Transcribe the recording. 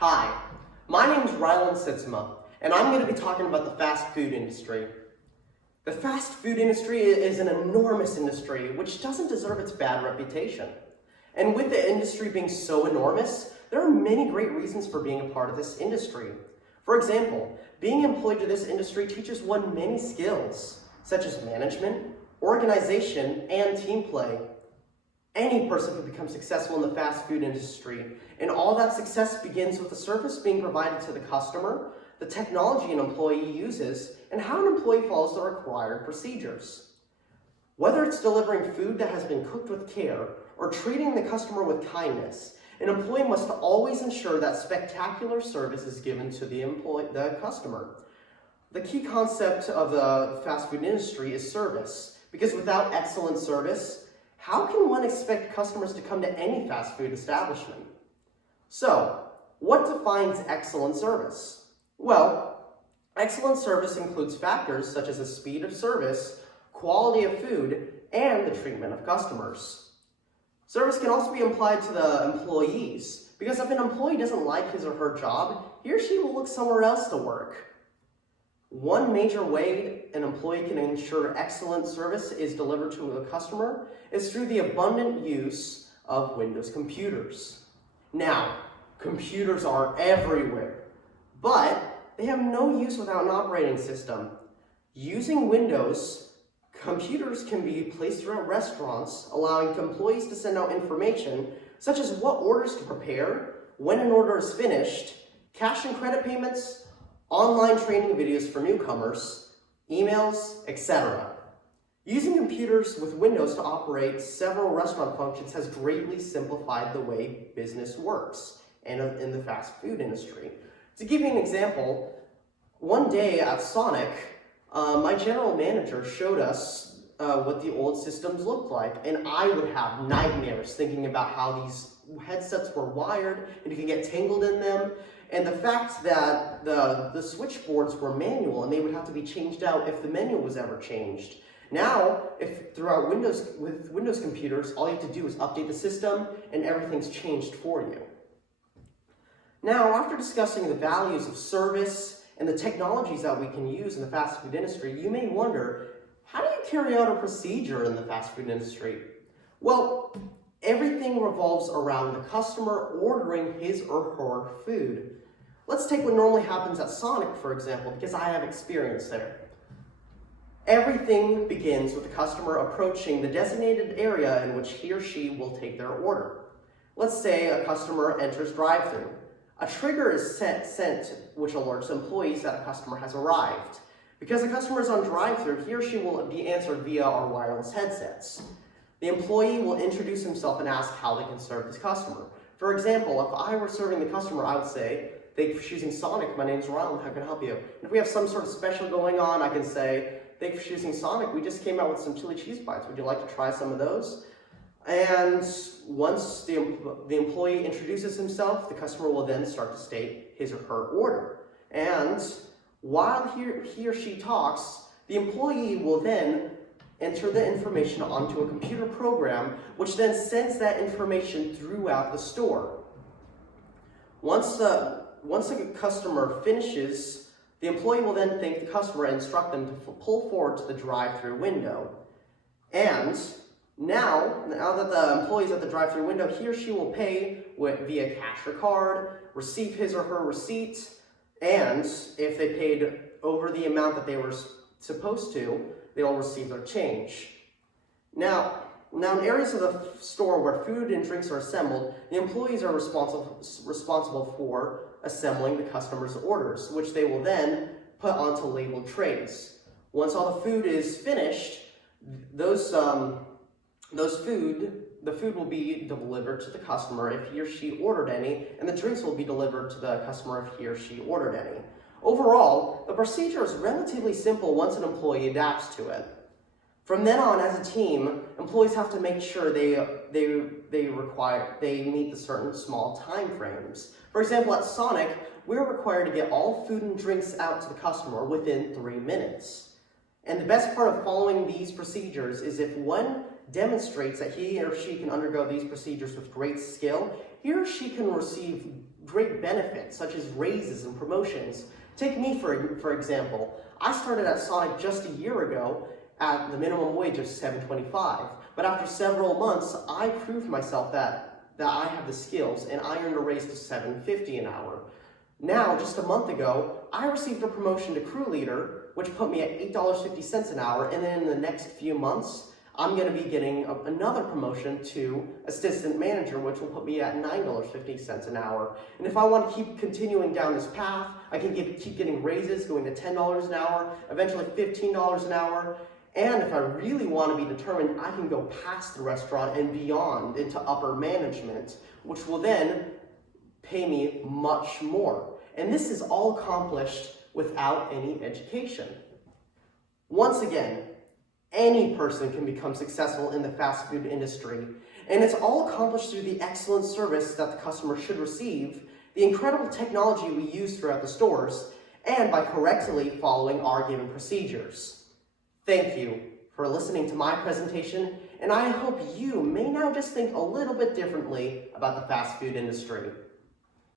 Hi, my name is Rylan Sietsema, and I'm going to be talking about the fast food industry. The fast food industry is an enormous industry which doesn't deserve its bad reputation. And with the industry being so enormous, there are many great reasons for being a part of this industry. For example, being employed to this industry teaches one many skills, such as management, organization, and team play. Any person can become successful in the fast food industry, and all that success begins with the service being provided to the customer, the technology an employee uses, and how an employee follows the required procedures. Whether it's delivering food that has been cooked with care or treating the customer with kindness, an employee must always ensure that spectacular service is given to the customer. The key concept of the fast food industry is service, because without excellent service, how can one expect customers to come to any fast food establishment? So, what defines excellent service? Well, excellent service includes factors such as the speed of service, quality of food, and the treatment of customers. Service can also be applied to the employees, because if an employee doesn't like his or her job, he or she will look somewhere else to work. One major way an employee can ensure excellent service is delivered to a customer is through the abundant use of Windows computers. Now, computers are everywhere, but they have no use without an operating system. Using Windows, computers can be placed throughout restaurants, allowing employees to send out information such as what orders to prepare, when an order is finished, cash and credit payments, online training videos for newcomers, emails, etc. Using computers with Windows to operate several restaurant functions has greatly simplified the way business works and in the fast food industry. To give you an example, one day at Sonic, my general manager showed us what the old systems looked like, and I would have nightmares thinking about how these headsets were wired and you can get tangled in them, and the fact that the switchboards were manual and they would have to be changed out if the menu was ever changed. Now, with Windows computers, all you have to do is update the system and everything's changed for you. Now, after discussing the values of service and the technologies that we can use in the fast food industry, you may wonder, how do you carry out a procedure in the fast food industry? Well, everything revolves around the customer ordering his or her food. Let's take what normally happens at Sonic, for example, because I have experience there. Everything begins with the customer approaching the designated area in which he or she will take their order. Let's say a customer enters drive-thru. A trigger is sent which alerts employees that a customer has arrived. Because the customer is on drive-thru, he or she will be answered via our wireless headsets. The employee will introduce himself and ask how they can serve his customer. For example, if I were serving the customer, I would say, "Thank you for choosing Sonic. My name is Rylan. How can I help you?" And if we have some sort of special going on, I can say, "Thank you for choosing Sonic. We just came out with some chili cheese bites. Would you like to try some of those?" And once the employee introduces himself, the customer will then start to state his or her order. And while he or she talks, the employee will then enter the information onto a computer program, which then sends that information throughout the store. Once the customer finishes, the employee will then thank the customer and instruct them to pull forward to the drive-thru window. And now that the employee is at the drive-thru window, he or she will pay via cash or card, receive his or her receipt, and if they paid over the amount that they were supposed to, they will receive their change. Now in areas of the store where food and drinks are assembled, the employees are responsible for assembling the customer's orders, which they will then put onto labeled trays. Once all the food is finished, the food will be delivered to the customer if he or she ordered any, and the drinks will be delivered to the customer if he or she ordered any. Overall, the procedure is relatively simple once an employee adapts to it. From then on, as a team, employees have to make sure they meet the certain small time frames. For example, at Sonic, we're required to get all food and drinks out to the customer within 3 minutes. And the best part of following these procedures is if one demonstrates that he or she can undergo these procedures with great skill, he or she can receive great benefits, such as raises and promotions. Take me, for example. I started at Sonic just a year ago at the minimum wage of $7.25. But after several months, I proved myself that I have the skills, and I earned a raise to $7.50 an hour. Now, just a month ago, I received a promotion to crew leader, which put me at $8.50 an hour, and then in the next few months, I'm going to be getting another promotion to assistant manager, which will put me at $9.50 an hour. And if I want to keep continuing down this path, I can keep getting raises, going to $10 an hour, eventually $15 an hour. And if I really want to be determined, I can go past the restaurant and beyond into upper management, which will then pay me much more. And this is all accomplished without any education. Once again, any person can become successful in the fast food industry, and it's all accomplished through the excellent service that the customer should receive, the incredible technology we use throughout the stores, and by correctly following our given procedures. Thank you for listening to my presentation, and I hope you may now just think a little bit differently about the fast food industry.